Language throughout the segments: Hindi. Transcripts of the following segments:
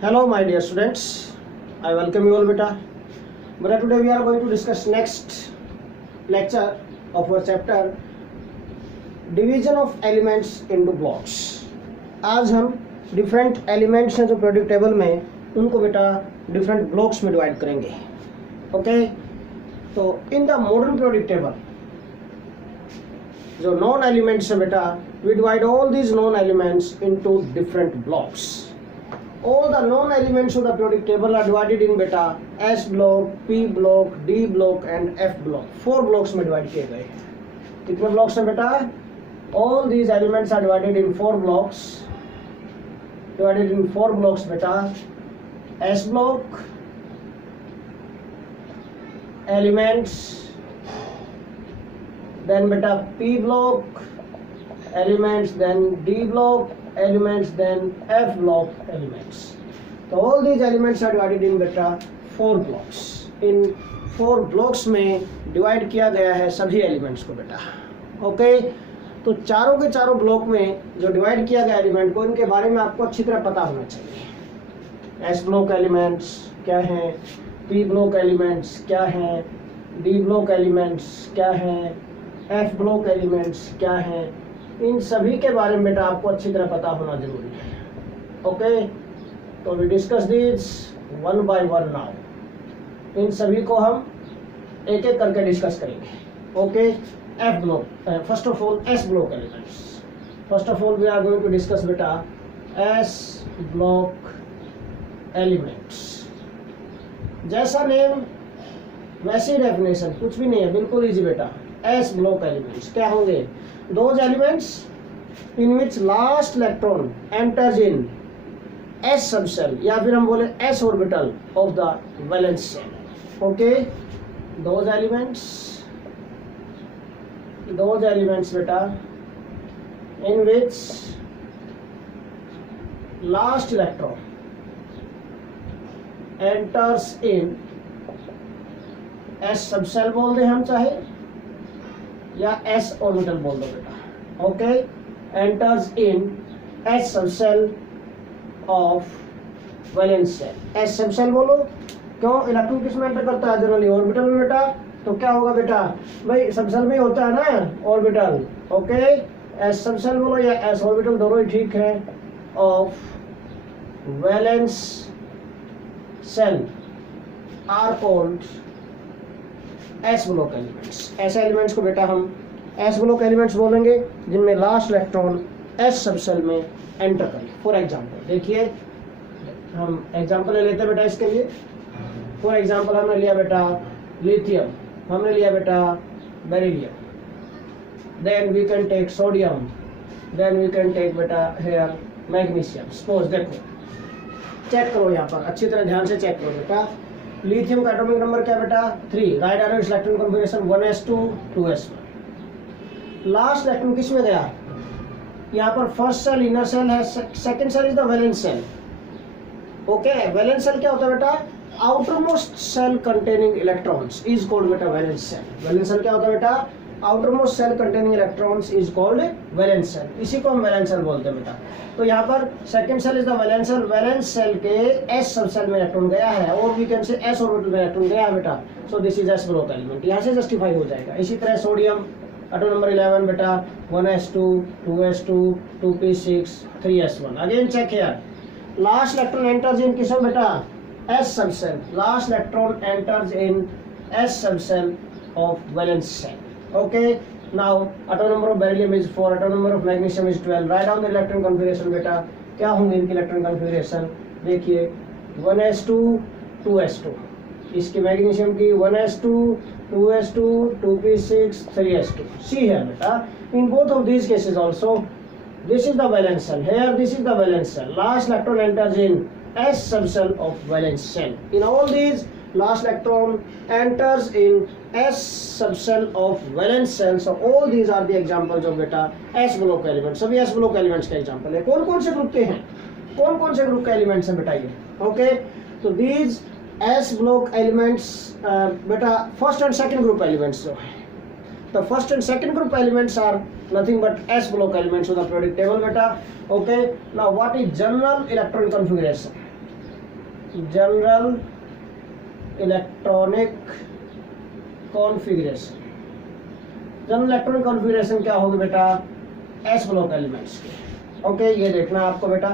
Hello my dear students, I welcome you all beta. But today we are going to discuss next lecture of our chapter division of elements into blocks. आज हम different elements हैं जो periodic table में उनको बेटा different blocks में divide करेंगे. Okay? तो in the modern periodic table जो known elements है बेटा we divide all these known elements into different blocks. All the known elements of the periodic table are divided in beta S block, P block, D block and F block. 4 blocks में divide किए गए. कितने blocks हैं बेटा? All these elements are divided in 4 blocks. Divided in 4 blocks beta. S block, elements. Then beta P block, elements. Then D block, elements, then F block elements. So all these elements are divided in beta 4 blocks. In 4 blocks में divide किया गया है सभी elements को बेटा. ओके तो चारों के चारों ब्लॉक में जो डिवाइड किया गया एलिमेंट को इनके बारे में आपको अच्छी तरह पता होना चाहिए. एस ब्लॉक एलिमेंट्स क्या हैं, पी ब्लॉक एलिमेंट्स क्या हैं, डी ब्लॉक एलिमेंट्स क्या हैं, एफ ब्लॉक एलिमेंट्स क्या हैं, इन सभी के बारे में बेटा आपको अच्छी तरह पता होना जरूरी है. ओके तो we discuss this one by one now. इन सभी को हम एक एक करके डिस्कस करेंगे. Okay F block, first of all S block elements. First of all we are going to discuss बेटा एस ब्लॉक एलिमेंट्स. जैसा नेम वैसी डेफिनेशन, कुछ भी नहीं है, बिल्कुल इजी बेटा. एस ब्लॉक एलिमेंट्स क्या होंगे? Those elements in which last electron enters in s subshell या फिर हम बोले s orbital of the valence shell. Okay, those elements beta in which last electron enters in s subshell बोल दे हम चाहे या s ऑर्बिटल बोल दो बेटा. Okay enters in s subshell of valence shell. s subshell बोलो क्यों? इलेक्ट्रॉन किस में एंटर करता है? जनरली ऑर्बिटल में बेटा. तो क्या होगा बेटा? भाई सबसेल में होता है ना ऑर्बिटल. ओके s सबसेल बोलो या s ऑर्बिटल, दोनों ही ठीक है. Of valence shell are called S block elements. ऐसे एलिमेंट्स को बेटा हम एस ब्लॉक एलिमेंट्स बोलेंगे जिनमें लास्ट इलेक्ट्रॉन एस सबसेल में एंटर करे. फॉर एग्जांपल देखिए हम एग्जांपल ले लेते हैं बेटा इसके लिए. फॉर एग्जांपल हमने लिया बेटा लिथियम, हमने लिया बेटा beryllium, then we can take sodium, then we can take बेटा हेयर मैग्नीशियम. सपोज देखो चेक करो यहाँ पर अच्छी तरह ध्यान से चेक करो बेटा. लिथियम का एटॉमिक नंबर क्या बेटा? 3. Right aromatic electron configuration 1s2 2s1. Last electron किस में गया? यहाँ पर फर्स्ट सेल इनर सेल है, second shell is the valence shell. Okay valence shell क्या होता है बेटा? Outermost shell containing electrons is called बेटा वैलेंस सेल. वैलेंस सेल क्या होता है बेटा? Outermost shell containing electrons is called valence shell. इसी को हम वैलेंस सेल बोलते हैं बेटा. तो यहाँ पर second shell is the valence shell. Valence shell के एस सबसेल में इलेक्ट्रॉन गया है और we can say s orbital में इलेक्ट्रॉन गया है बेटा. So this is s block element. यहाँ से जस्टिफाई हो जाएगा. इसी तरह सोडियम एटॉम नंबर 11 बेटा 1s2 2s2 2p6 3s1. Again check here. Last electron enters in किस बेटा? S subshell. Last electron enters in s subshell of valence shell. Okay, now atom number of beryllium is 4, atom number of magnesium is 12. Write down the electron configuration बेटा. क्या होंगे इनकी इलेक्ट्रॉन कॉन्फ़िगरेशन? देखिए 1s2 2s2. इसकी मैग्नीशियम की 1s2 2s2 2p6 3s2. See here बेटा. In both of these cases also, this is the valence cell. Here this is the valence cell. Last electron enters in s subshell of valence shell. In all these last electron enters in s subshell of valence shell. So all these are the examples of beta s block elements. सभी s block elements का example है. कौन कौन से ग्रुप के हैं? कौन कौन से ग्रुप के एलिमेंट्स हैं बेटा ये? ओके तो these s block elements बेटा first and second group elements जो है. The first and second group elements are nothing but s block elements of the periodic table beta. Okay, now what is general electron configuration? General electronic configuration. General electronic configuration क्या होगी बेटा, एस ब्लॉक एलिमेंट्स के। ओके, ये देखना आपको बेटा।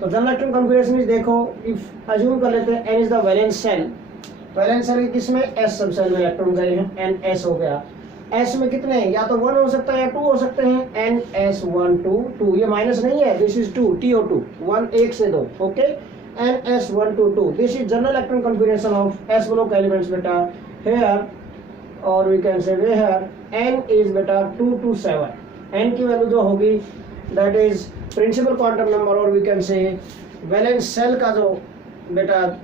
तो जनरल इलेक्ट्रॉनिक कॉन्फ़िगरेशन इज देखो, इफ अज्यूम कर लेते हैं n is the valence shell. Valence shell किसमें, एस सब सेल में इलेक्ट्रॉन गए हैं, एन एस हो गया। एस में कितने हैं, या तो 1 हो सकता है या 2 हो सकते हैं, एन एस 1 2 2, ये माइनस नहीं है, दिस इज 2 TO2, 1 1 से 2। Okay, N S 1 2 2, this is general electronic configuration of S block elements बेटा। हियर और we can say here N is बेटा 2 to 7। एन की वैल्यू जो होगी that is principal quantum number, और we can say valence shell का जो बेटा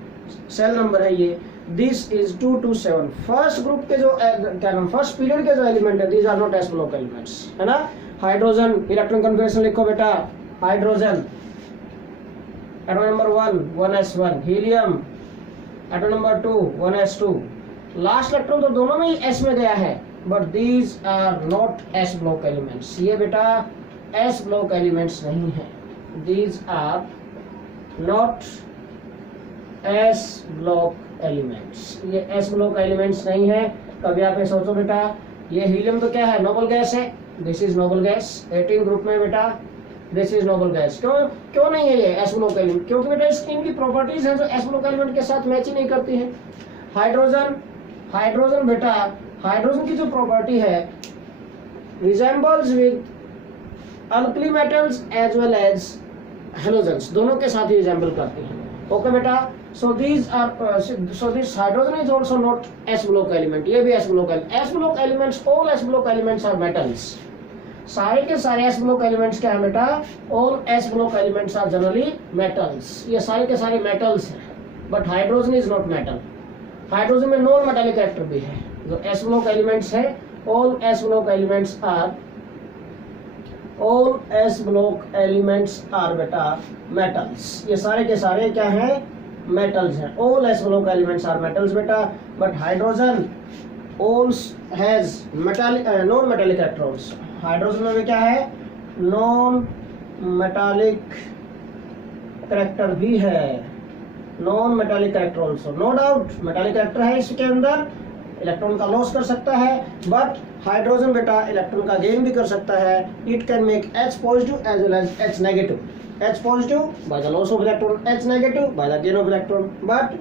सेल नंबर है ये, this is 2 to 7। First group के जो क्या नाम, फर्स्ट पीरियड के जो एलिमेंट है, these are not s block elements, है ना। हाइड्रोजन इलेक्ट्रॉन कॉन्फ़िगरेशन लिखो बेटा, hydrogen atom number 1 1s1, helium atom number 2 1s2। Last electron तो दोनों में ही एस में गया है, but these are not s block elements. ये बेटा एस ब्लॉक एलिमेंट्स नहीं है, these are not s block elements. ये एस ब्लॉक एलिमेंट्स नहीं है। कभी आप ये सोचो बेटा, ये हीलियम तो क्या है, नोबल गैस है, this is noble gas 18 group में बेटा, दिस इज नोबल गैस। क्यों नहीं है ये एस ब्लॉक एलिमेंट, क्योंकि बेटा इसकी इनकी प्रॉपर्टीज हैं जो एस ब्लॉक एलिमेंट के साथ मैच ही नहीं करती हैं। हाइड्रोजन बेटा, हाइड्रोजन की जो प्रॉपर्टी है resembles with alkali metals as well as halogens, दोनों के साथ ही रिजेंबल करती हैं। ओके बेटा, so this hydrogen is also not s block element, ये भी s block element। s block elements, all s block elements are metals। सारे के सारे s block elements क्या है बेटा, all s block elements are generally metals। ये सारे के सारे metals हैं, but hydrogen is not metal। Hydrogen में नॉन मेटालिक कैरेक्टर भी है। जो s block elements है, all s block elements are बेटा metals। ये सारे के सारे क्या हैं, metals हैं। all s block elements are metals बेटा, but hydrogen also has non metallic character also। Hydrogen में भी क्या है, नॉन मेटालिक कैरेक्टर भी है, non metallic character also. No doubt metallic character है इसके अंदर, इलेक्ट्रॉन का लॉस कर सकता है, बट हाइड्रोजन बेटा इलेक्ट्रॉन का गेन भी कर सकता है। It can make H positive as well as H negative. H positive by the loss of electron, H negative by the gain of electron. But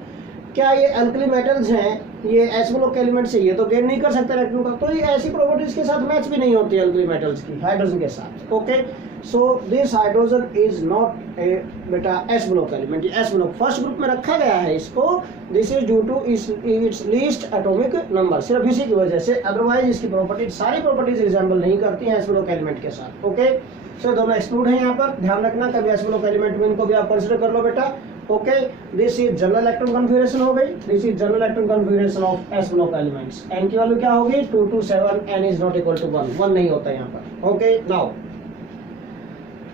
क्या ये अल्कली मेटल्स हैं, ये एस ब्लॉक एलिमेंट्स है, ये तो गेन नहीं कर सकते इलेक्ट्रॉन का, तो ये ऐसी प्रॉपर्टीज के साथ मैच भी नहीं होती है अल्कली मेटल्स की हाइड्रोजन के साथ। Okay, so this hydrogen is not a बेटा S block element. S block first group में रखा गया है इसको, this is due to its least atomic number, सिर्फ इसी की वजह से, अदरवाइज इसकी प्रॉपर्टीज सारी प्रॉपर्टीज रिजेंबल नहीं करती हैं एस ब्लॉक एलिमेंट के साथ। ओके, सो दोनों एक्सक्लूड है यहाँ पर, ध्यान रखना। कभी एस ब्लॉक एलिमेंट में इनको भी आप कंसिडर कर लो बेटा। Okay, this is general electron configuration हो गई, this is general electron configuration of S block elements. N की वैल्यू क्या होगी, 2 to 7, n is not equal to 1 नहीं होता यहाँ पर। ओके, नाउ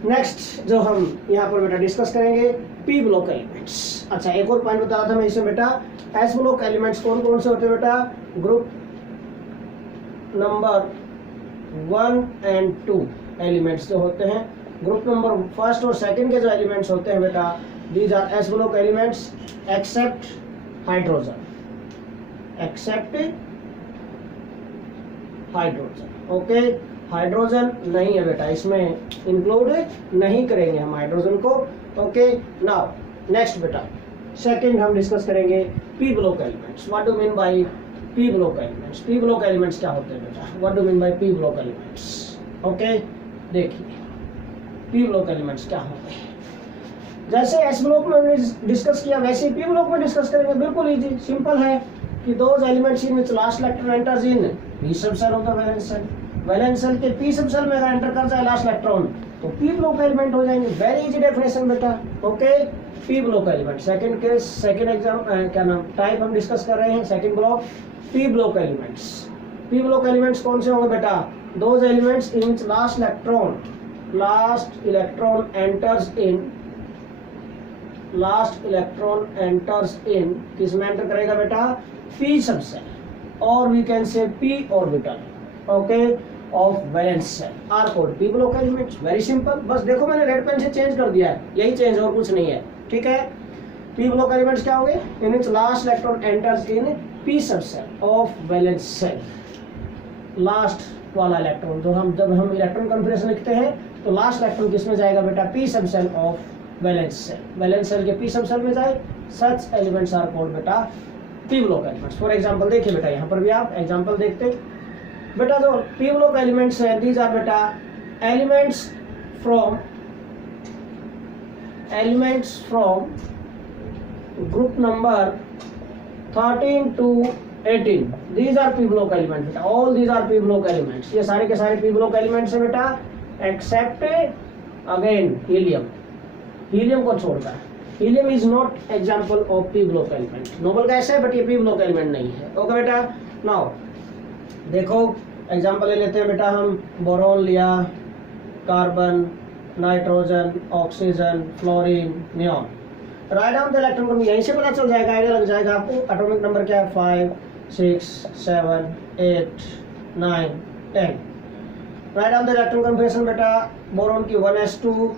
नेक्स्ट जो हम यहाँ पर बेटा डिस्कस करेंगे, पी ब्लॉक एलिमेंट्स। अच्छा, एक और पॉइंट बता रहा था मैं इसमें बेटा, एस ब्लॉक एलिमेंट्स कौन कौन से होते हैं बेटा, ग्रुप नंबर 1 and 2 एलिमेंट्स जो होते हैं, ग्रुप नंबर फर्स्ट और सेकंड के जो एलिमेंट्स होते हैं बेटा, these are s block elements except hydrogen, except hydrogen. Okay, hydrogen नहीं है बेटा, इसमें इंक्लूड नहीं करेंगे हम हाइड्रोजन को। ओके, नाउ नेक्स्ट बेटा सेकंड हम डिस्कस करेंगे P block elements. What do mean by P block elements? P block elements क्या होते हैं बेटा, what do mean by P block elements? Okay, देखिए पी ब्लॉक एलिमेंट्स क्या होते हैं। जैसे एस ब्लॉक में हमने डिस्कस किया वैसे पी ब्लॉक में डिस्कस करेंगे। बिल्कुल इजी सिंपल है कि those elements in which last electron enters in P sub shell of the valence shell, valence shell के पी सब सेल में अगर एंटर कर जाए लास्ट इलेक्ट्रॉन तो पी ब्लॉक एलिमेंट हो जाएंगे। वेरी इजी डेफिनेशन बेटा। Okay, P block element second case, second exam क्या नाम टाइप हम डिस्कस कर रहे हैं, second block P block elements. P block elements कौन से होंगे बेटा, those elements in which last electron enters in किस में एंटर करेगा बेटा, पी सब सेल, और we can say p orbital. Okay, of valence shell are called p block elements. Very simple, बस देखो मैंने रेड पेन से चेंज कर दिया है, यही चेंज और कुछ नहीं है। ठीक है, पी ब्लॉक एलिमेंट्स क्या होंगे? In which last electron enters in P sub shell of valence shell. Last वाला इलेक्ट्रॉन जो हम जब हम इलेक्ट्रॉन कॉन्फिगरेशन लिखते हैं तो लास्ट इलेक्ट्रॉन किस में जाएगा बेटा? P sub shell of valence shell. Valence shell के पी सब सेल में जाए, सच एलिमेंट्स आर कॉल्ड बेटा p block elements. For example देखिए बेटा, यहाँ पर भी आप एग्जांपल देखते बेटा, जो पी ब्लॉक एलिमेंट्स है दीज आर बेटा elements from group number 13 to 18। these are p block elements बेटा, all these are p block elements। ये सारे के सारे p block elements है बेटा, except again helium। हीलियम को छोड़कर, helium is not example of P block element. Nobel gas है बट ये पी ब्लॉक एलिमेंट नहीं है। ओके बेटा, नाउ देखो एग्जाम्पल ले लेते हैं बेटा, हम बोरोन लिया, carbon, nitrogen, oxygen, fluorine, neon. Right down the electron number, यहीं से पता चल जाएगा, आइडिया लग जाएगा आपको। एटॉमिक नंबर क्या है? 5, 6, 7, 8, 9, 10। Right down the electron configuration बेटा, बोरोन की 1s2,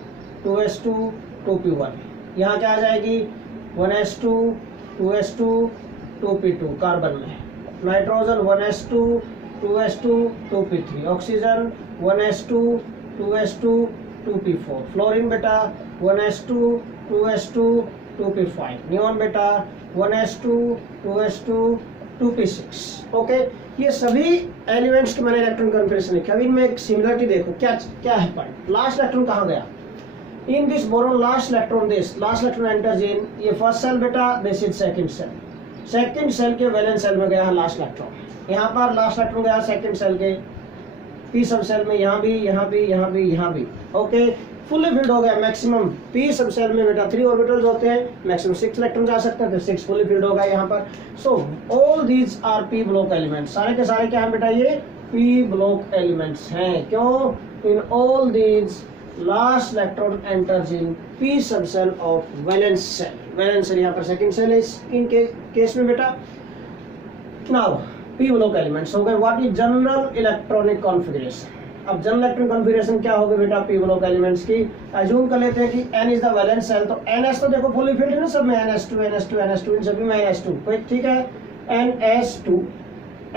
2s2, 2p1। यहाँ क्या आ जाएगी? 1s2, 2s2, 2p2 कार्बन में। Nitrogen 1s2, 2s2, 2p3। Oxygen 1s2, 2s2, 2p4। Fluorine बेटा 1s2, 2s2, 2p5। नियॉन बेटा 1s2, 2s2, 2p6। ओके, ये सभी एलिमेंट्स के मैंने इलेक्ट्रॉन कन्फिगरेशन लिखा। अभी इनमें एक सिमिलरिटी देखो, क्या है पॉइंट? लास्ट इलेक्ट्रॉन कहाँ गया? In this boron last electron enters in, ये फर्स्ट सेल बेटा, this is second shell. Second shell के वैलेंस सेल में गया है लास्ट इलेक्ट्रॉन। यहाँ पर लास्ट इलेक्ट्रॉन गया सेकंड सेल के पी सब सेल में, यहाँ भी, यहाँ भी, यहाँ भी, यहाँ भी। ओके, फुली फिल्ड हो गया। मैक्सिमम पी सब सेल में बेटा 3 ऑर्बिटल्स होते हैं, मैक्सिमम 6 इलेक्ट्रॉन जा सकते हैं, तो 6 फुली फिल्ड होगा यहाँ पर। So all these R P block elements. सारे के सारे क्या है बेटा? ये पी ब्लॉक एलिमेंट्स हैं। क्यों? In all these last electron enters in P sub shell of valence shell. Valence shell यहाँ पर सेकंड सेल है इनके केस में बेटा। नाउ पी ब्लॉक एलिमेंट्स हो गए। What is general electronic configuration? अब जनरल इलेक्ट्रॉनिक कॉन्फिगरेशन क्या होगी बेटा पी ब्लॉक एलिमेंट्स की? एज्यूम कर लेते हैं कि n is the valence shell, तो ns तो देखो फुली फिल्ड है ना सब में, ns2, ns2, ns2, इन सभी में ns2। ठीक है, ns2।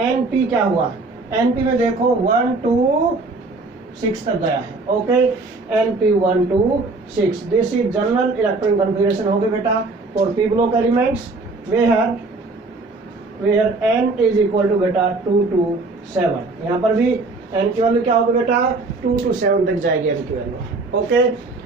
np क्या हुआ? np में देखो 1 to 6 तक गया है। Okay, np 1 to 6। This is general electronic configuration हो गई बेटा for p block elements, where n is equal to बेटा 2 to 7। यहाँ पर भी n की वैल्यू क्या होगी बेटा? 2 to 7 तक जाएगी n की वैल्यू। ओके,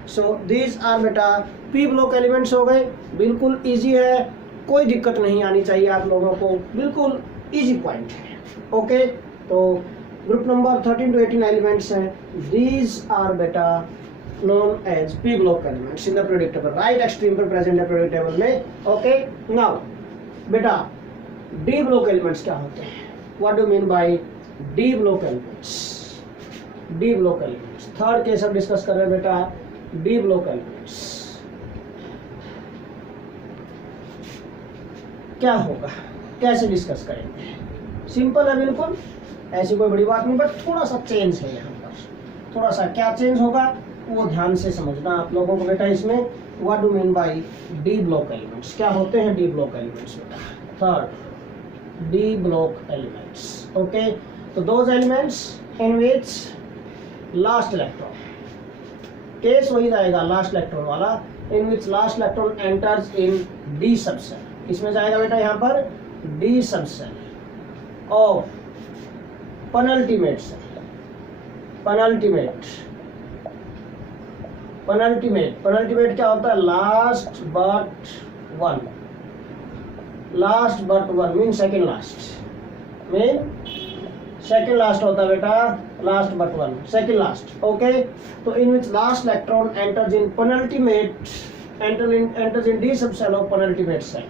सो दीज आर बेटा पी ब्लॉक एलिमेंट्स हो गए। बिल्कुल इजी है, कोई दिक्कत नहीं आनी चाहिए आप लोगों को, बिल्कुल इजी पॉइंट है। ओके, तो ग्रुप नंबर 13 to 18 एलिमेंट्स हैं। दीज आर बेटा known as p block elements in the periodic table. Right extreme पर प्रेजेंट है पीरियोडिक टेबल में। ओके, नाउ बेटा डी ब्लॉक एलिमेंट्स क्या होते हैं? What do mean by D block elements? D block elements third case हम डिस्कस कर रहे हैं बेटा, डी ब्लॉक एलिमेंट्स क्या होगा, कैसे डिस्कस करेंगे? सिंपल है बिल्कुल, ऐसी कोई बड़ी बात नहीं, बट थोड़ा सा चेंज है यहाँ पर। थोड़ा सा क्या चेंज होगा वो ध्यान से समझना आप लोगों को बेटा। इसमें what do mean by D block elements, क्या होते हैं डी ब्लॉक एलिमेंट्स बेटा? Third, D block elements. Okay, तो those elements in which last electron, case वही जाएगा लास्ट इलेक्ट्रॉन वाला, in which last electron enters in D sub shell. इसमें जाएगा बेटा यहाँ पर D sub shell of penultimate shell. Penultimate क्या होता है? Last but one. Last but one mean second last, mean second last होता है बेटा, last but one, second last. Okay, तो in which last electron enters in penultimate, enters in d subcell of penultimate cell,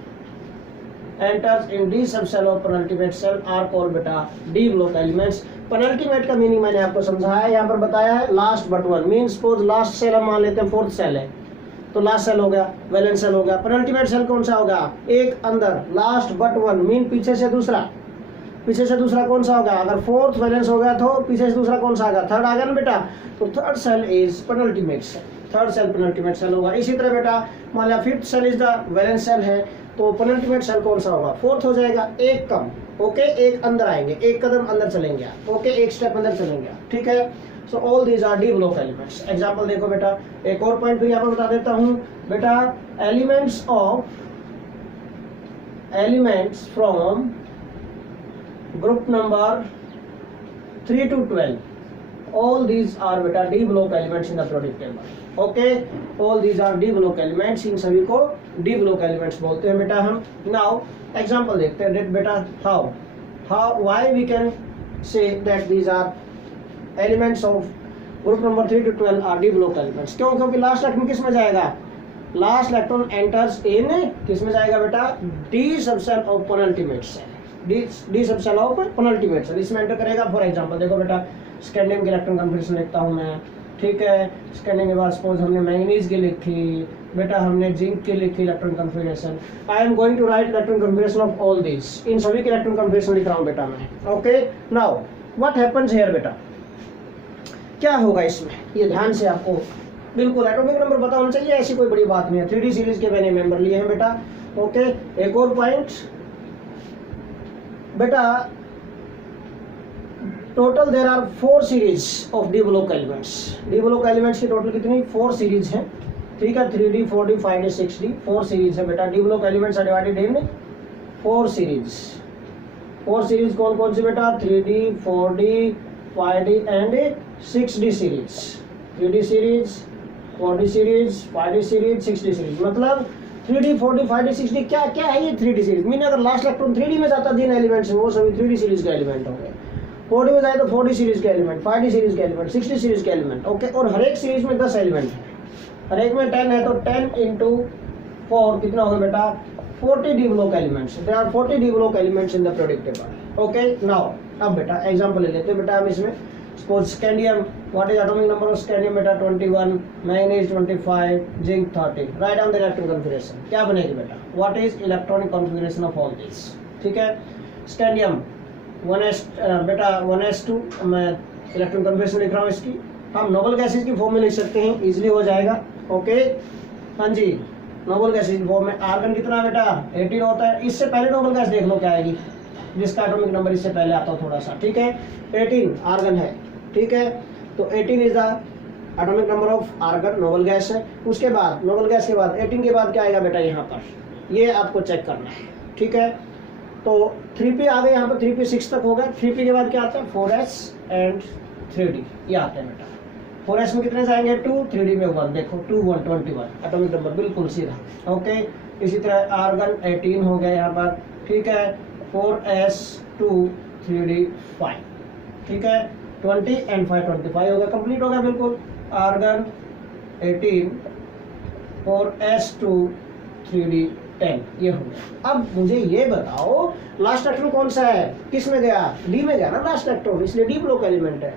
enters in d subcell of penultimate cell are called बेटा d block elements। पेनल्टीमेट का मीनिंग मैंने आपको समझाया, यहाँ पर बताया है last but one mean suppose last shell हम मान लेते हैं फोर्थ सेल है, तो लास्ट सेल हो गया, वैलेंस सेल हो गया। पेनल्टीमेट सेल कौन सा होगा? एक अंदर, लास्ट बट वन मीन पीछे से दूसरा, पीछे से दूसरा कौन सा होगा? अगर फोर्थ वैलेंस हो गया तो पीछे से दूसरा कौन सा आ गया? थर्ड आ गया ना बेटा, तो third shell is penultimate shell. Third shell penultimate shell होगा। इसी तरह बेटा मान लिया fifth shell is the valence shell है, तो पेनल्टीमेट सेल कौन सा होगा? फोर्थ हो जाएगा, एक कम। ओके, एक अंदर आएंगे, एक कदम अंदर चलेंगे आप। ओके, एक स्टेप अंदर चलेंगे आप, ठीक है। So all these are D block elements. Example देखो बेटा, एक और पॉइंट भी यहाँ पर बता देता हूँ बेटा, elements from group number 3 to 12, all these are बेटा D block elements in the product table. Okay, all these are D block elements, इन सभी को डी ब्लॉक एलिमेंट्स बोलते हैं बेटा हम। नाउ एग्जांपल देखते हैं बेटा, how why we can say that these are elements of group number 3 to 12 are D block elements. क्यों? क्योंकि लास्ट इलेक्ट्रॉन किस में जाएगा? लास्ट इलेक्ट्रॉन एंटर्स इन किस में जाएगा बेटा? D subshell of penultimate cell, D subshell of penultimate cell, इसमें एंटर करेगा। फॉर एग्जांपल देखो बेटा, स्कैंडियम की इलेक्ट्रॉन कॉन्फ़िगरेशन लिखता हूँ मैं, ठीक है। स्कैंडियम के बाद सपोज हमने मैंगनीज की लिखी बेटा, हमने जिंक की लिखी electron configuration. I am going to write electron configuration of all this, इन सभी की इलेक्ट्रॉन कॉन्फ़िगरेशन लिख रहा हूँ बेटा मैं। Okay, now what happens here बेटा, क्या होगा इसमें, ये ध्यान से आपको बिल्कुल एटॉमिक नंबर पता होना चाहिए, ऐसी कोई बड़ी बात नहीं है। 3D सीरीज के मैंने मेंबर लिए हैं बेटा। ओके, एक और पॉइंट बेटा, total there are 4 series of d block elements. D block elements की टोटल कितनी? 4 सीरीज हैं, ठीक है। 3D 4D 5D 6D 4 series है बेटा। D block elements are divided in 4 series. 4 series कौन कौन सी बेटा? 3D 4D 5D and 6D series. 3D series, 4D series, 5D series, 6D series. मतलब 3D 4D 5D 6D क्या क्या है ये 3D सीरीज। मीन अगर लास्ट इलेक्ट्रॉन 3D में जाता दिन एलिमेंट्स वो सभी 3D सीरीज के एलिमेंट होंगे। 4D में जाए तो 4D सीरीज के एलिमेंट, 5D सीरीज के एलिमेंट, 6D सीरीज के एलिमेंट। ओके, और हर एक सीरीज में 10 एलिमेंट है, हर एक में 10 है, तो 10 into 4 कितना होगा बेटा? 40 d block elements. There are 40 d block elements in the product table. Okay, now अब बेटा एग्जांपल ले लेते हैं बेटा हम इसमें। Suppose scandium, what is atomic number of scandium बेटा? 21, manganese 25, zinc 30। Right down the electron configuration, क्या बनेगी बेटा? What is electronic configuration of all this, ठीक है। स्कैंडियम 1s बेटा 1s2, मैं इलेक्ट्रॉन कॉन्फ़िगरेशन लिख रहा हूँ इसकी। हम नोबल गैसेज की फॉर्म में लिख सकते हैं, इजीली हो जाएगा। ओके, हाँ जी, नोबल गैसेज की फॉर्म में आर्गन कितना बेटा? 18 होता है। इससे पहले नोबल गैस देख लो क्या आएगी, जिसका एटॉमिक नंबर इससे पहले आता हो थोड़ा सा, ठीक है। 18 आर्गन है, ठीक है। तो 18 is the atomic number of argon, noble gas है। उसके बाद नोबल गैस के बाद 18 के बाद क्या आएगा बेटा? यहाँ पर ये आपको चेक करना है, ठीक है। तो 3p आ गए यहाँ पर, 3p 6 तक हो गया। 3p के बाद क्या आता है? 4s एंड 3d, ये आते हैं बेटा। 4s में कितने जाएंगे? 2, 3d में 1, देखो 2 1 21 एटॉमिक नंबर बिल्कुल सीधा। ओके, इसी तरह आर्गन 18 हो गया यहाँ पर, ठीक है। 4s 2 3d 5, ठीक है। 20 एंड 5 25 हो गया, कंप्लीट हो गया बिल्कुल। आर्गन 18 4s 2 3d 10, ये हो गया। अब मुझे ये बताओ लास्ट इलेक्ट्रॉन कौन सा है? किस में गया? डी में गया ना लास्ट इलेक्ट्रॉन, इसलिए डी ब्लॉक एलिमेंट है।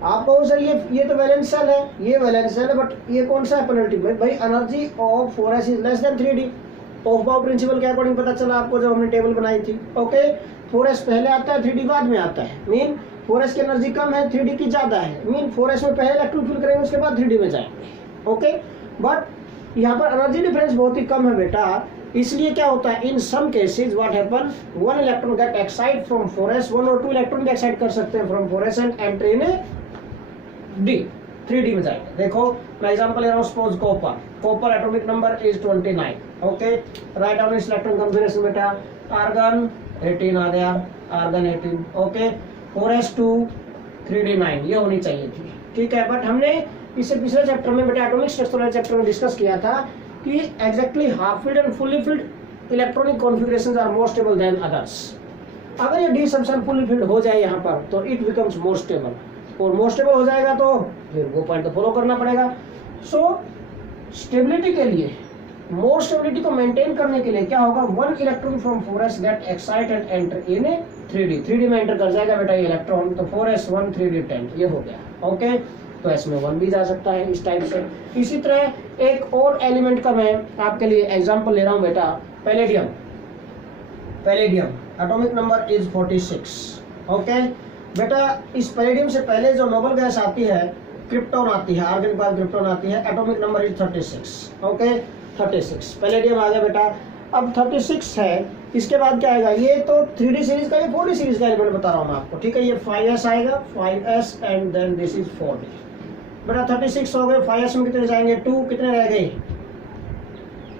आप कहो सर ये तो वैलेंस सेल है, ये वैलेंस सेल है, बट ये कौन सा है? पेनल्टीमेट। भाई energy of 4s is less than 3d। Aufbau principle के अकॉर्डिंग पता चला आपको जब हमने टेबल बनाई थी। ओके, 4s पहले आता है, 3d बाद में आता है। मीन 4s की एनर्जी कम है, 3d की ज्यादा है। मीन 4s में पहले इलेक्ट्रॉन फिल करेंगे, उसके बाद 3d में जाएंगे। ओके, बट यहाँ पर एनर्जी डिफरेंस बहुत ही कम है बेटा, इसलिए क्या होता है? In some cases what happen, one electron get excite from 4s, 1 और 2 इलेक्ट्रॉन भी एक्साइट कर सकते हैं from 4s and enter in D, 3d में जाएंगे। देखो मैं एग्जांपल ले रहा हूँ, suppose copper atomic number is 29। Okay, write down इस इलेक्ट्रॉन कॉन्फ़िगरेशन बेटा। आर्गन 18 आ गया, आर्गन 18। ओके, 4s2 3d 9, ये होनी चाहिए थी, ठीक है। बट हमने इससे पिछले चैप्टर में बेटा एटॉमिक स्ट्रक्चर वाले चैप्टर में डिस्कस किया था कि exactly half filled and fully filled electronic configurations are more stable than others. अगर ये डी सबसेल फुली फिल्ड हो जाए यहाँ पर तो इट बिकम्स मोर स्टेबल, और मोर स्टेबल हो जाएगा तो फिर वो पॉइंट तो फॉलो करना पड़ेगा। सो स्टेबिलिटी के लिए, मोर स्टेबिलिटी को मेंटेन करने के लिए क्या होगा? 1 electron from 4s get excite and enter in 3d, 3d में एंटर कर जाएगा बेटा ये इलेक्ट्रॉन। तो 4s 1 3d 10, ये हो गया। ओके, तो इसमें 1 भी जा सकता है इस टाइप से। इसी तरह एक और एलिमेंट का मैं आपके लिए एग्जांपल ले रहा हूं बेटा, palladium. Atomic number is 46। Okay बेटा, इस पैलेडियम से पहले जो नोबल गैस आती है क्रिप्टॉन आती है, आर्गन के बाद क्रिप्टॉन आती है। Atomic number is 36। Okay 36 palladium आ गया बेटा। अब 36 है, इसके बाद क्या आएगा? ये तो 3D सीरीज का, ये 4D सीरीज का एलिमेंट बता रहा हूँ मैं आपको, ठीक है। ये 5s आएगा, 5s and then this is 4D बेटा। 36 हो गए, 5s में कितने जाएंगे? 2, कितने रह गए?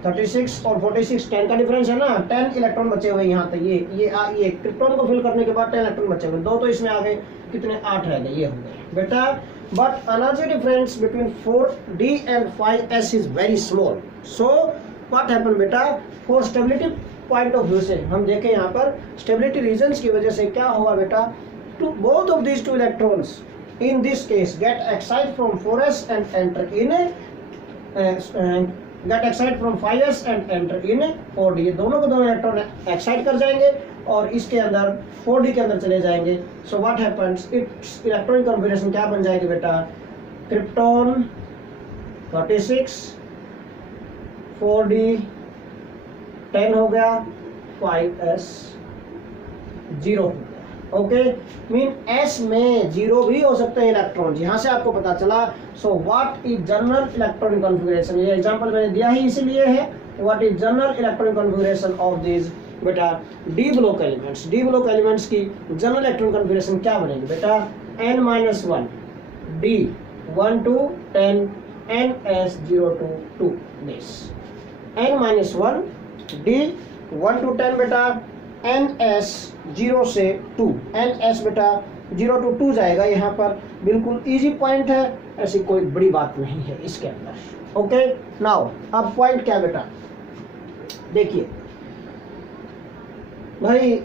36 और 46 10 का डिफरेंस है ना, 10 इलेक्ट्रॉन बचे हुए यहाँ तक। ये क्रिप्टॉन को फिल करने के बाद 10 इलेक्ट्रॉन बचे हुए, 2 तो इसमें आ गए, कितने? 8 रह गए, ये हो गए बेटा। But energy difference between 4D and 5s is very small. So what happen बेटा? For stability point of view से हम देखें यहाँ पर स्टेबिलिटी रीजंस की वजह से क्या होगा बेटा? To both of these 2 electrons in this case get excited from 4s and enter in get excited from 5s and enter in 4D। ये दोनों को दोनों इलेक्ट्रॉन एक्साइट कर जाएंगे और इसके अंदर 4D के अंदर चले जाएंगे। So what happens? It's electronic configuration क्या बन जाएगी बेटा? क्रिप्टॉन 36, 4D 10 हो गया, 5s 0 हो गया। ओके मीन s में 0 भी हो सकते हैं इलेक्ट्रॉन, यहाँ से आपको पता चला। So what is general electronic configuration? ये एग्जांपल मैंने दिया ही इसीलिए है। What is general electronic configuration of this बेटा? D block elements. D block elements की जनरल इलेक्ट्रॉनिक कॉन्फ़िगरेशन क्या बनेगी बेटा? n-1 d 1 to 10 ns 0 to 2 this n-1 d 1 to 10 बेटा, ns 0 से 2, ns बेटा 0 to 2 जाएगा यहाँ पर। बिल्कुल इजी पॉइंट है, ऐसी कोई बड़ी बात नहीं है इसके अंदर। ओके नाउ अब पॉइंट क्या बेटा? देखिए भाई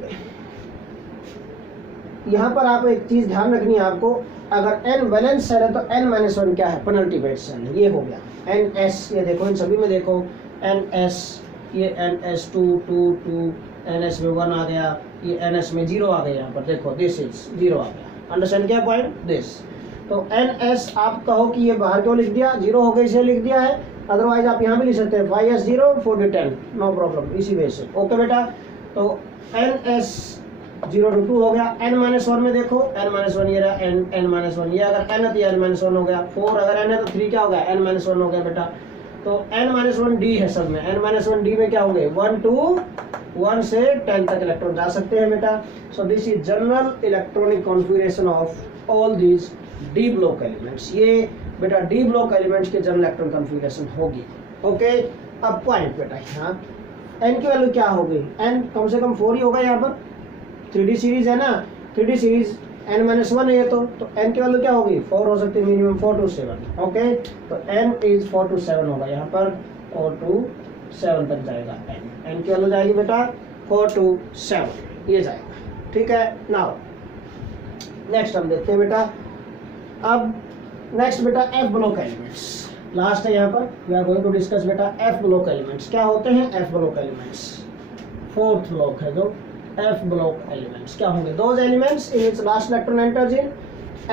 यहाँ पर आप एक चीज ध्यान रखनी है आपको। अगर n वैलेंस सेल है तो n-1 क्या है? Penalty shell. ये हो गया ns। ये देखो इन सभी में देखो ns, ये ns2 2 2 ns में 1 आ गया, ये ns में 0 आ गया। यहाँ पर देखो दिस इज 0 आ गया। अंडरस्टैंड क्या पॉइंट? दिस तो ns आप कहो कि ये बाहर क्यों लिख दिया? 0 हो गया इसलिए लिख दिया है, अदरवाइज आप यहाँ भी लिख सकते हैं 5s 0 4d 10 नो प्रॉब्लम, इसी वजह से। ओके बेटा तो ns 0 to 2 हो गया। n-1 में देखो n-1 ये रहा, n-1 ये अगर n है तो ये n-1 हो गया। 4 अगर n है तो 3 क्या हो गया? n-1 हो गया बेटा। तो n-1 d है सब में, n-1 d में क्या हो गए? 1 to 1 से 10 तक इलेक्ट्रॉन जा सकते हैं बेटा। So this is general electronic configuration of all these D block elements. ये बेटा डी ब्लॉक एलिमेंट्स के जनरल इलेक्ट्रॉन कॉन्फ़िगरेशन होगी। ओके अब पॉइंट बेटा यहाँ n की वैल्यू क्या होगी? n कम से कम 4 ही होगा यहाँ पर, 3D सीरीज है ना, 3D सीरीज n-1 है ये तो n की वैल्यू क्या होगी? 4 हो सकती है मिनिमम, 4 to 7। ओके तो n इज 4 to 7 होगा यहाँ पर, 4 to 7 तक जाएगा n की वैल्यू जाएगी बेटा 4 to 7 ये जाएगा, ठीक है। नाउ नेक्स्ट हम देखते हैं बेटा। अब नेक्स्ट बेटा f ब्लॉक एलिमेंट्स लास्ट है यहाँ पर। We are going to discuss बेटा f ब्लॉक एलिमेंट्स। क्या होते हैं f block elements? Fourth block है जो f ब्लॉक एलिमेंट्स। क्या होंगे? Those elements in its last electron enters in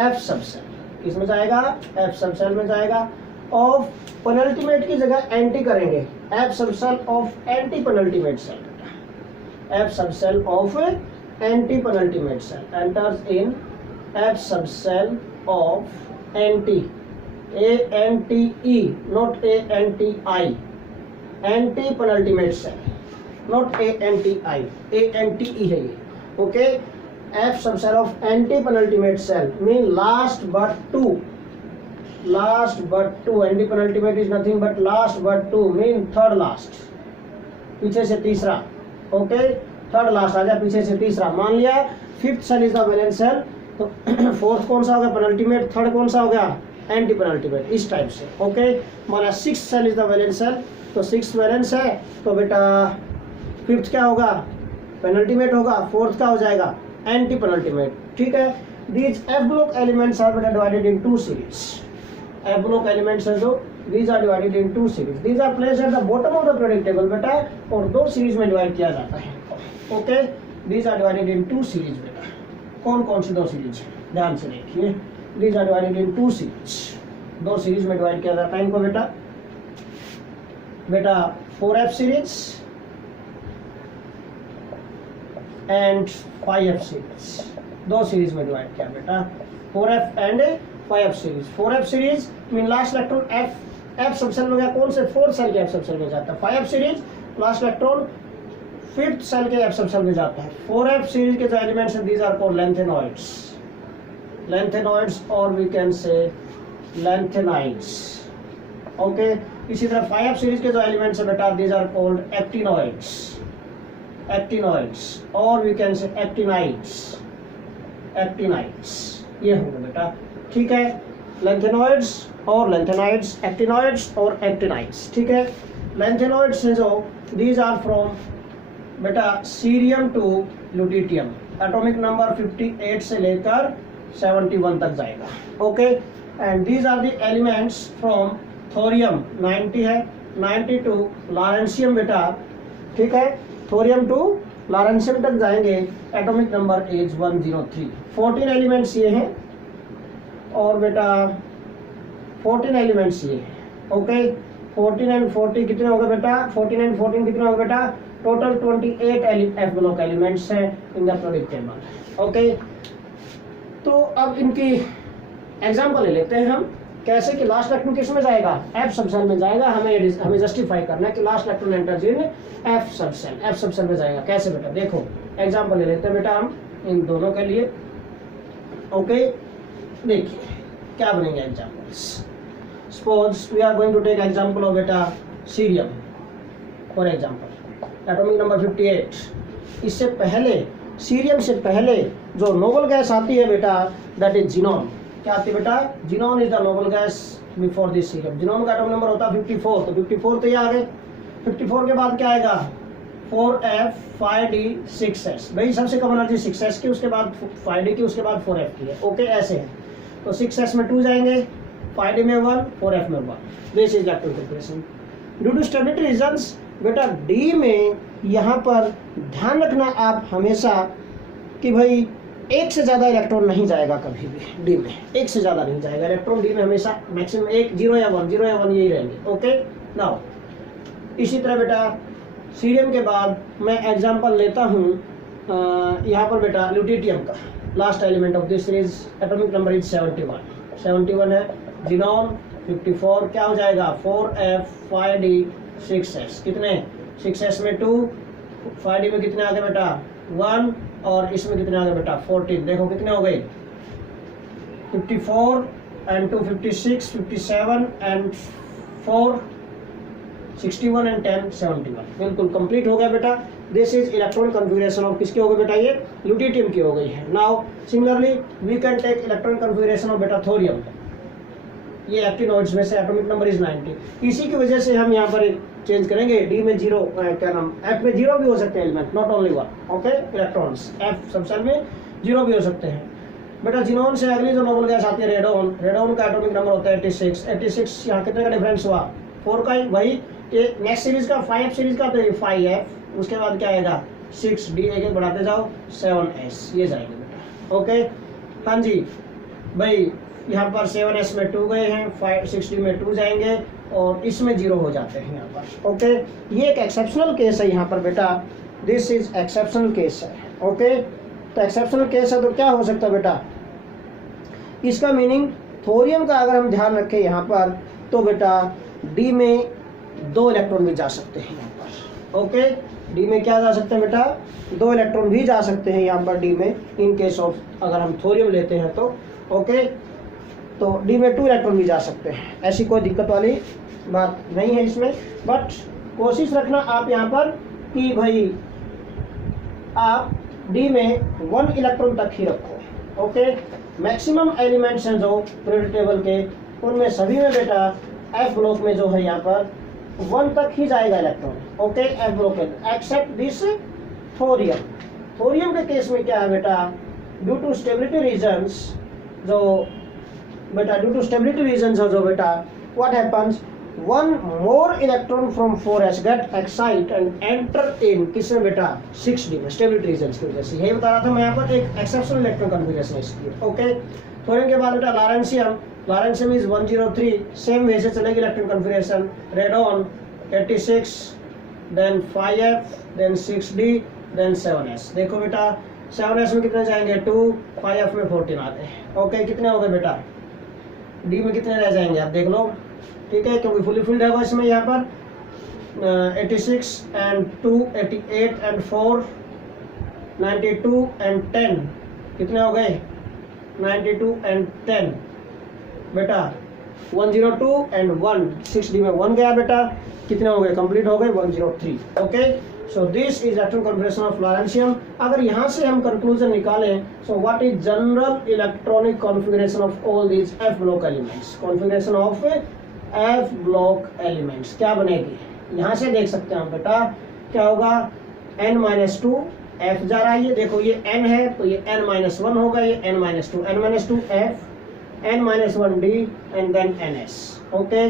f subshell. किसमें जाएगा? f सबसेल में जाएगा। ऑफ पेनल्टीमेट की जगह एंटी करेंगे, f subshell of ante penultimate shell. f subshell of ante penultimate shell enters in f subshell of ante, ANTE not ANTI, ante penultimate shell not ANTI, ANTE है ये। Okay f subshell of ante penultimate shell mean last but two, last but two. Ante penultimate is nothing but last but two mean third last, पीछे से तीसरा। ओके थर्ड लास्ट आ जाए, पीछे से तीसरा। मान लिया fifth shell is the valence shell, तो फोर्थ कौन सा हो गया? पेनल्टीमेट। थर्ड कौन सा हो गया? एंटी पेनल्टीमेट, इस टाइप से। ओके माना six shell is the valence shell, तो सिक्स वैलेंस है तो बेटा फिफ्थ क्या होगा? पेनल्टीमेट होगा। फोर्थ क्या हो जाएगा? एंटी पेनल्टीमेट, ठीक है। These F block elements are बेटा divided in two series. F block elements है जो these are divided in two series. These are placed at the bottom of the periodic table बेटा, और दो सीरीज में डिवाइड किया जाता है। Okay these are divided in two series बेटा। कौन कौन सी दो सीरीज है? ध्यान से देखिए। These are divided in two series, दो सीरीज में डिवाइड किया जाता है इनको बेटा। बेटा 4f series and 5f series, दो सीरीज में डिवाइड किया बेटा, 4f and 5f series. 4f series mean last electron f subshell में गया, कौन से 4th सेल के f सबसेल में जाता है। 5f series last electron 5th shell के f सबसेल में जाता है। 4f सीरीज के जो एलिमेंट्स हैं दीज आर कॉल्ड लैंथेनॉइड्स और we can say lanthanides. Okay, इसी तरह 5f सीरीज के जो एलिमेंट्स हैं बेटा दीज आर कॉल्ड एक्टिनॉइड्स और वी कैन से एक्टिनाइड्स ये होंगे बेटा, ठीक है। लैंथेनॉइड्स और लैंथेनाइड्स, एक्टिनॉइड्स और एक्टिनाइड्स, ठीक है। लैंथेनॉइड्स हैं जो दीज आर फ्रॉम बेटा cerium to lutetium, atomic number 58 से लेकर 71 तक जाएगा। Okay, and these are the elements from thorium 90 है, 90 टू लॉरेंशियम बेटा, ठीक है। थोरियम टू लॉरेंशियम तक जाएंगे, एटॉमिक नंबर इज 103। 14 एलिमेंट्स ये हैं और बेटा 14 एलिमेंट्स ये हैं। ओके, 14 एंड 40 कितने हो गए बेटा, 14 एंड 14 कितने हो गए बेटा, टोटल 28 एफ ब्लॉक एलिमेंट्स हैं इन द पीरियोडिक टेबल। ओके, तो अब इनकी एग्जांपल ले लेते हैं हम, कैसे कि लास्ट इलेक्ट्रॉन किस में जाएगा, एफ सबसेल में जाएगा। हमें जस्टिफाई करना है कि last electron enters in F subshell में जाएगा। कैसे बेटा, देखो एग्जांपल ले लेते हैं बेटा हम इन दोनों के लिए। ओके, देखिए क्या बनेंगे examples. Suppose we are going to take example of बेटा cerium for example, atomic number 58। इससे पहले, सीरियम से पहले जो नोबल गैस आती है बेटा दैट इज जिनॉन। क्या आती है बेटा, xenon is the noble gas before this cerium. Xenon का एटॉमिक नंबर होता है 54, तो 54 तो ये आ गए। 54 के बाद क्या आएगा, 4f 5d 6s। भाई सबसे कम एनर्जी 6s की, उसके बाद 5d की, उसके बाद 4f की है। ओके, ऐसे है। तो 6s में 2 जाएंगे, 5d में 1, 4f में 1। This is electron configuration. Due to stability reasons बेटा डी में यहाँ पर ध्यान रखना आप हमेशा कि भाई एक से ज़्यादा इलेक्ट्रॉन नहीं जाएगा कभी भी। डी में एक से ज़्यादा नहीं जाएगा इलेक्ट्रॉन। डी में हमेशा मैक्सिमम 1, 0 या 1 यही रहेंगे। ओके, नाउ इसी तरह बेटा सीरियम के बाद मैं एग्जांपल लेता हूँ यहाँ पर बेटा ल्यूटिटियम का। Last element of this series atomic number is 71 है। जिनॉन 54 क्या हो जाएगा, 4f 5d 6s। कितने, 6s में 2, 5d में कितने आ गए बेटा 1 और इसमें कितने आ गए बेटा 14। देखो कितने हो गए, 54 एंड 2 56, 57 एंड 4 61 एंड 10 71। बिल्कुल कंप्लीट हो गया बेटा। This is electron configuration of किसकी हो गई बेटा, ये ल्यूटिटियम की हो गई है। Now similarly we can take electron configuration of बेटा थोरियम। ये एक्टिनॉइड्स में से एटॉमिक नंबर इज 90। इसी की वजह से हम यहाँ पर चेंज करेंगे। डी में 0, क्या नाम, एफ में 0 भी हो सकते हैं element, not only 1। Okay, electrons F subshell में 0 भी हो सकते हैं बेटा। जिनॉन से अगली जो नोबल गैस आती है रेडोन का एटॉमिक नंबर होता है 86। यहाँ कितने का डिफरेंस हुआ, 4 का ही। वही ये नेक्स्ट सीरीज का 5f सीरीज का, तो ये 5f, उसके बाद क्या आएगा 6d, एक बढ़ाते जाओ 7s, ये जाएंगे बेटा। ओके, हाँ जी भाई, यहाँ पर 7s में 2 गए हैं, 6d में 2 जाएंगे और इसमें 0 हो जाते हैं यहाँ पर। ओके, ये एक एक्सेप्शनल केस है यहाँ पर बेटा, दिस इज एक्सेप्शनल केस है। ओके, तो एक्सेप्शनल केस है तो क्या हो सकता है बेटा, इसका मीनिंग थोरियम का अगर हम ध्यान रखें यहाँ पर तो बेटा डी में 2 इलेक्ट्रॉन भी जा सकते हैं यहाँ पर। ओके, डी में क्या जा सकते हैं बेटा, 2 इलेक्ट्रॉन भी जा सकते हैं यहाँ पर डी में, इन केस ऑफ अगर हम थोरियम लेते हैं तो। ओके, तो डी में 2 इलेक्ट्रॉन भी जा सकते हैं, ऐसी कोई दिक्कत वाली बात नहीं है इसमें। बट कोशिश रखना आप यहाँ पर कि भाई आप डी में 1 इलेक्ट्रॉन तक ही रखो। ओके, मैक्सिमम एलिमेंट्स हैं जो पीरियोडिक टेबल के, उनमें सभी में बेटा एफ ब्लॉक में जो है यहाँ पर 1 तक ही जाएगा electron. Okay, F block except this thorium. Thorium के केस में क्या है बेटा, ड्यू टू स्टेबिलिटी रीजंस जो बेटा what happens, 1 more electron from 4s get excite and enter in किसमें बेटा 6d में, स्टेबिलिटी रीजंस की वजह से। यही बता रहा था मैं यहाँ पर, एक एक्सेप्शनल इलेक्ट्रॉन कन्फिगरेशन है इसकी। ओके, थोरियम के बाद बेटा लॉरेंशियम इज 103, सेम वे से चलेगी electron configuration. Radon 86, then 5f, then 6d, then 7s। देखो बेटा 7s में कितने जाएंगे 2, 5f में 14 आते हैं। ओके, कितने हो गए बेटा डी में कितने रह जाएंगे आप देख लो, ठीक है, क्योंकि फुली फिल्ड है वो इसमें यहाँ पर 86 एंड 2 88 एंड 4 92 एंड 10 कितने हो गए 92 एंड 10 बेटा 102 एंड 1 6D में 1 गया बेटा, कितने हो गए कंप्लीट हो गए 103। Okay, so this is electron configuration of lawrencium. अगर यहाँ से हम कंक्लूजन निकालें, so what is general electronic configuration of all these F block elements, configuration of F block elements क्या बनेगी, यहाँ से देख सकते हैं हम बेटा क्या होगा n-2 f जा रहा है, ये देखो ये n है तो ये n-1 होगा, ये n-2 n-2 f n-1 d and then ns। Okay,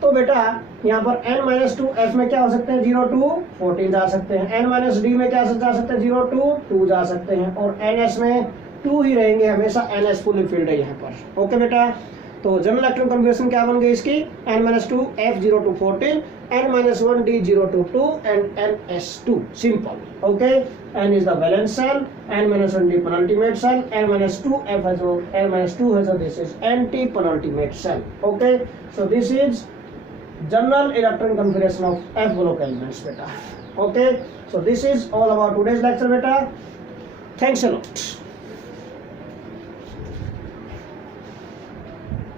तो बेटा यहाँ पर n-2 f में क्या हो सकते हैं 0 to 14 जा सकते हैं, n-d में क्या जा सकते हैं 0 to 2 जा सकते हैं, और ns में 2 ही रहेंगे हमेशा, ns फुल फील्ड है यहाँ पर। ओके बेटा, तो जनरल इलेक्ट्रॉन कॉन्फ़िगरेशन क्या बन गई इसकी n-2 f 0 to 14 n-1 d 0 to 2 and ns2 simple। okay, n is the valence cell, n-1 d penultimate cell, n-2 f has n-2 has this is anti penultimate cell। okay, so this is general electron configuration of f block elements beta। okay, so this is all about today's lecture beta, thanks a lot।